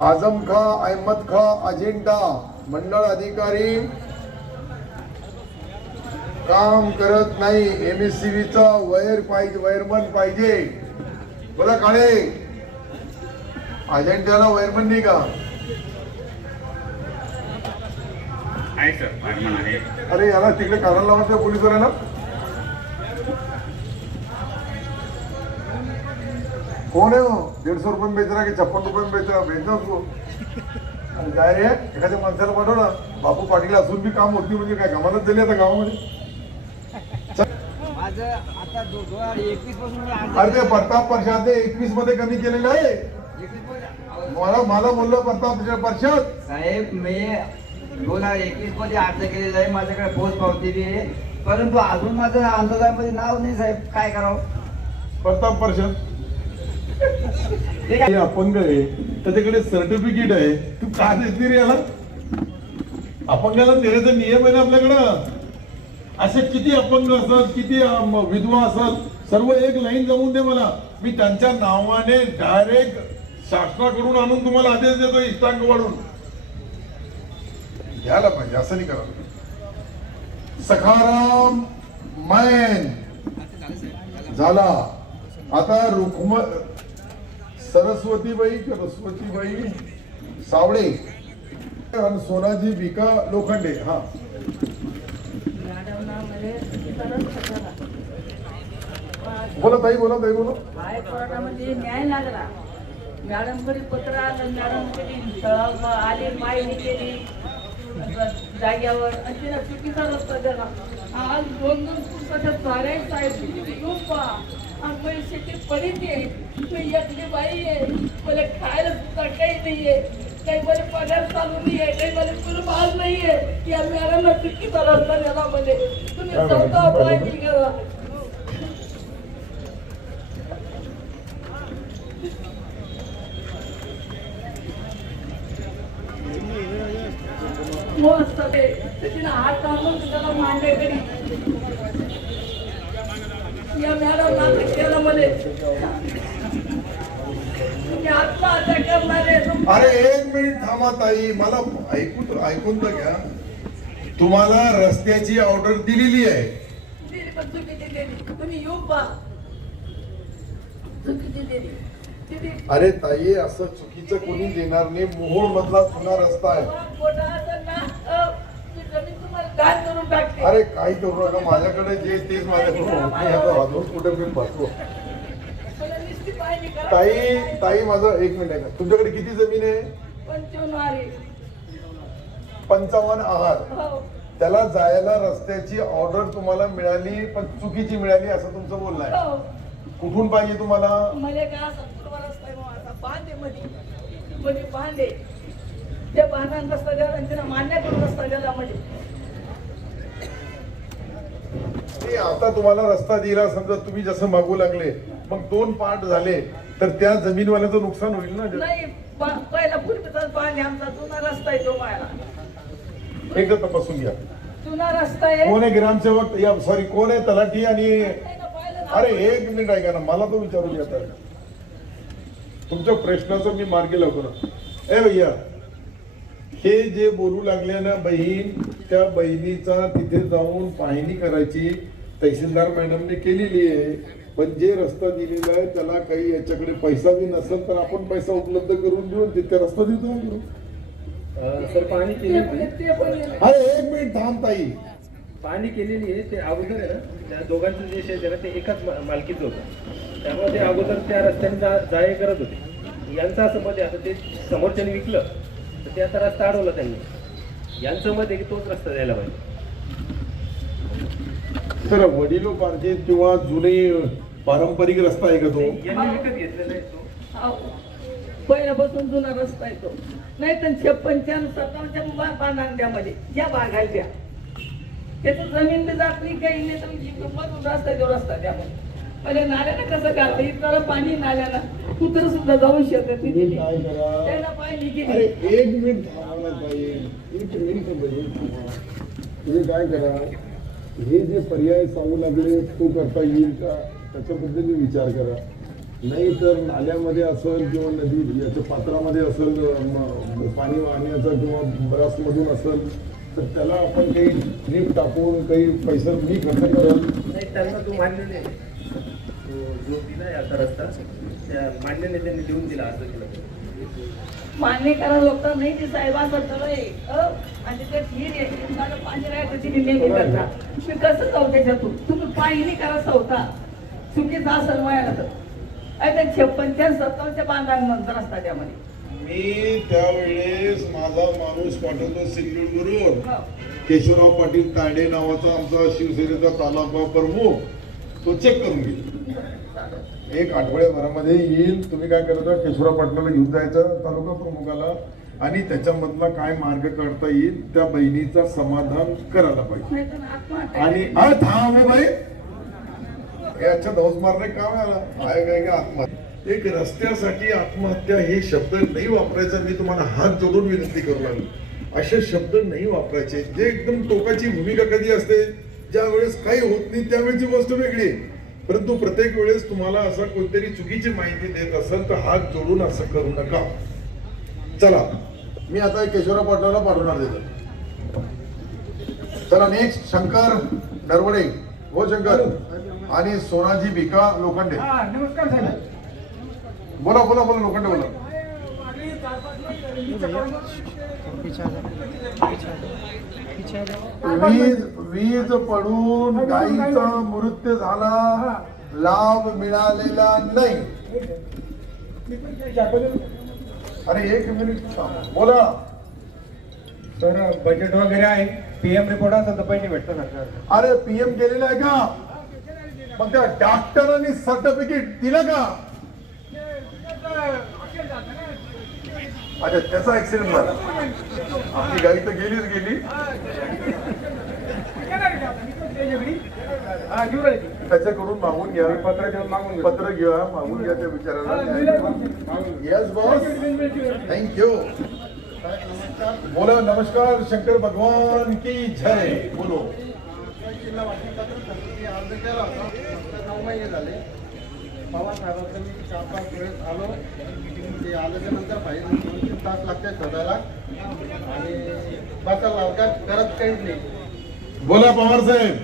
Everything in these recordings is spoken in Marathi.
आजम खा अहमद खा अजिंठा मंडळ अधिकारी काम करत नाही. MSCB चा वायरमन पाहिजे. बोला काळे अजिंठ्याला वायरमन नाही का? आहे सर, वायरमन आहे. अरे याला तिकडे कारण लावायचं पोलिसांना. कौन है वो? 150 रुपये में बेच रहा है कि 56 रुपये में बेच रहा है? भेजना उसको. आणि काय रे एखाद्या माणसाला पाठव ना. बापू पाटील असून बी काम होती म्हणजे काय कामालाच दिली आता गावामध्ये. आता 2021 पासून अरे ते प्रताप परिषद 21 मध्ये कमी केलेलं आहे. मला बोललो प्रताप परिषद साहेब मी 2021 मध्ये अर्ज केलेला आहे. माझ्याकडे पोच पावती बी आहे, परंतु अजून माझं अंदाजामध्ये नाव नाही साहेब. काय करावं? प्रताप परिषद अपंग आहे त्याच्याकडे सर्टिफिकेट आहे. तू का देत नाही रे याला? अपंगाला देण्याचा नियम आहे ना आपल्याकडं. असे किती अपंग असतात, किती विधवा असतात, सर्व एक लाईन जमवून दे मला. मी त्यांच्या नावाने डायरेक्ट शासनाकडून आणून तुम्हाला आदेश देतो इष्टांक वाढून घ्यायला पाहिजे. असं नाही करा. सखाराम मैन झाला. आता रुक्म सरस्वतीबाई सावळे आणि सोनाजी भिका लोखंडे. हा बोला ताई, बोला ताई, बोला. हायकोर्टामध्ये न्याय लागला. मॅडमकडे पत्र आलं, मॅडम आले, माहिती केली जाग्यावर आणि तिला चुकीचा रस्ता दिला. आज 2-2 पुस्तकाच्या साऱ्या साहेब घेऊन पहा. पैसे ते पडीत आहे, एकली बाई आहे, मला खायला सुद्धा काही नाहीये, काही मला पगार चालू नाहीये, काही मला कुलूप आज नाहीये. या मॅडमला चुकीचा रस्ता दिला. मध्ये तुम्ही स्वतः उपाय करा. मस्त ते तिला हात टाकून त्याला मांडे करी. या मॅडमला केलं मध्ये तुम्ही आत्महत्या करणारे. अरे 1 मिनिट थांबा ताई, मला ऐकून तर घ्या. तुम्हाला रस्त्याची ऑर्डर दिलेली आहे. दिली पण चुकीची दिली. तुम्ही येऊ पहा. चुकीची दिली. अरे ताई असं चुकीचं कोणी देणार नाही. मोहोळ मधला जुना रस्ता आहे. दान करून टाकते. अरे काही करू नका. माझ्याकडे जे तेच माझ्याकडून अजून कुठे मी बसतो. मला नुसती पाहिजे करा. ताई माझं 1 मिनिट आहे का? तुमच्याकडे किती जमीन आहे? 55 आहार. हो. त्याला जायला रस्त्याची ऑर्डर तुम्हाला मिळाली पण चुकीची मिळाली असं तुमचं बोलणं आहे. हो. कुठून पाहिजे तुम्हाला? मला काय असं पूर्व रस्ता आहे माझा. बांधे मध्ये बांधे त्या बांधान रस्ता द्याला आणि त्यांना मान्य करून रस्ता द्याला. म्हणजे आता तुम्हाला रस्ता दिला, समजा तुम्ही जसं मागू लागले, मग 2 पार्ट झाले तर त्या जमीनवाल्याचं नुकसान होईल ना. नाही पहिला पूर्वीचा बांधे आमचा जुना रस्ता आहे. तो पाहायला एकदा तपासून घ्या. जुना रस्ता आहे. कोण आहे ग्रामसेवक? या सॉरी कोण आहे तलाठी? आणि अरे 1 मिनिट ऐका ना, मला तो विचारू द्या. आता तुमच्या प्रश्नाचं मी मार्गी लावतो ना. ए भैया, हे जे बोलू लागले ना बहीण, त्या बहिणीचा तिथे जाऊन पाहणी करायची तहसीलदार मॅडमने केलेली आहे. पण जे रस्ता दिलेला आहे त्याला काही याच्याकडे पैसा बी नसेल तर आपण पैसा उपलब्ध करून देऊ. तिथे रस्ता देतो सर. पाणी केली. अरे 1 मिनिट थांब ताई. पाणी केलेली आहे. ते अगोदर आहे ना, त्या दोघांचं जे शेत आहे ना ते एकाच मालकीचं होतं. त्यामुळे ते अगोदर त्या रस्त्याने जाय करत होते. यांचं असं मत आहे, आता ते समोरच्याने विकलं तर ते आता रस्ता अडवला त्यांनी. यांचं मत आहे की तोच रस्ता द्यायला पाहिजे. तर वडिलोपार्जित किंवा जुने पारंपरिक रस्ता आहे का तो? यांनी विकत घेतलेला आहे तो. पहिल्यापासून जुना रस्ता आहे तो. नाही तर 56-57 बांधांच्यामध्ये ज्या भागायच्या त्याचं जमीन बी जात नाही, काही नाही. तर मधून रस्ता देऊ रस्ता त्यामध्ये पहिले नाल्याला कसं करता इतकं पाणी नाल्याला कुत्र सुद्धा जाऊ शकत नाही. काय करा? त्याला पाहिजे की अरे 1 मिनिट थांबा ताई. 1 मिनिट तुम्ही काय करा, हे जे पर्याय सांगू लागले तो करता येईल का त्याच्याबद्दल विचार करा. नाही तर नाल्यामध्ये असेल किंवा नदी याच्या पात्रामध्ये असेल पाणी वाहण्याचं किंवा बरासमधून असेल तर त्याला आपण काही ड्रीप टाकून काही पैसा मी खर्च करेल. नाही, त्यांना तो मान्य नाही. तो जो दिलाय आता रस्ता त्या मान्य नेत्यांनी देऊन दिला असं केलं. मान्य करा लोक नाही ते साहेबांचं तळ आणि ते हिर आहे मला पाणी राहायचं तिने नेहमी करता मी कसं जाऊ त्याच्यातून तुम्ही पाणी करा सवता चुकीचा असेल माझ्या तर ते 56-57 बांधांनंतर रस्ता त्यामध्ये मी त्यावेळेस माझा माणूस पाठवतो सिल्लोडवरून हो. केशवराव पाटील तांडे नावाचा आमचा शिवसेनेचा तालुका प्रमुख तो चेक करून घेईल. एक आठवड्याभरामध्ये येईल. तुम्ही काय करता केशवराव पाटलाला घेऊन जायचं तालुका प्रमुखाला आणि त्याच्यामधला काय मार्ग काढता येईल त्या बहिणीचा समाधान करायला पाहिजे. नाहीतर आत्महत्या आणि थांब बाई याच्या धौस मारणे काम आला आहे काय का आत्महत्या. एक रस्त्यासाठी आत्महत्या हे शब्द नाही वापरायचा. मी तुम्हाला हात जोडून विनंती करू लागलो असे शब्द नाही वापरायचे. जे एकदम टोकाची भूमिका कधी असते ज्या वेळेस काही होत नाही त्यावेळेची गोष्ट वेगळी. परंतु प्रत्येक वेळेस तुम्हाला असं कोणतरी चुकीची माहिती देत असेल तर हात जोडून असं करू नका. चला मी आता केशवराव पाटलाला पाठवणार देतो. चला नेक्स्ट शंकर नरवडे. हो शंकर. आणि सोनाजी भिका लोखंडे. नमस्कार साहेब. बोला बोला बोला लोखंडे बोला. वीज पडून गायीचा मृत्यू झाला लाभ मिळालेला नाही. अरे एक मिनिट बोला. तर बजेट वगैरे आहे पीएम रिपोर्ट असेल तर पैसे भेटतात सरकार. अरे पीएम केलेलं आहे का मग त्या डॉक्टरांनी सर्टिफिकेट दिलं का. अच्छा त्याचा ऍक्सिडेंट झाला. आपली गाडी तर गेलीच गेली. त्याच्याकडून मागून घ्या. पत्र घ्या मागून घ्या त्या विचाराला. Yes boss thank you. बोला. नमस्कार. शंकर भगवान की जय. बोलो. पवार साहेबांचं मी 4-5 वेळेस आलो. ते आल्याच्या नंतर पाहिजे 2-3 तास लागतात शोधायला आणि बसायला लावतात करत काहीच नाही. बोला पवार साहेब.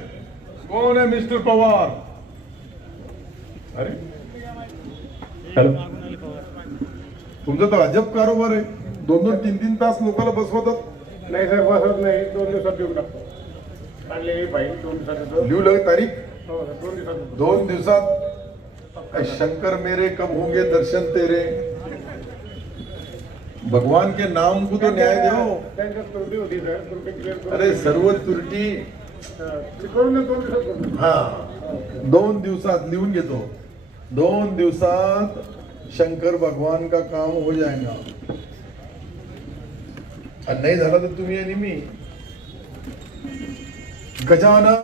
कोण आहे मिस्टर पवार. अरे हॅलो. तुमचा तर अजब कारोबार आहे. 2-3 तास लोकांना बसवतात. नाही सर बसत नाही. 2 दिवसात देऊन टाकतो. आणलेली फाईल 2 दिवसात देतो. लिहू लगे तारीख. हो 2 दिवसात. 2 दिवसात. शंकर मेरे कब होंगे दर्शन तेरे. भगवान के नाम को तो न्याय दो. त्यांच्यात त्रुटी होती सर. त्रुटी क्लिअर करून अरे सर्व त्रुटी करून 2 दिवसात करतो. हाँ 2 दिवसात लिहून घेतो. 2 दिवसात शंकर भगवान का काम हो जाएगा. आणि नाही झाला तर तुम्ही आणि मी. गजानन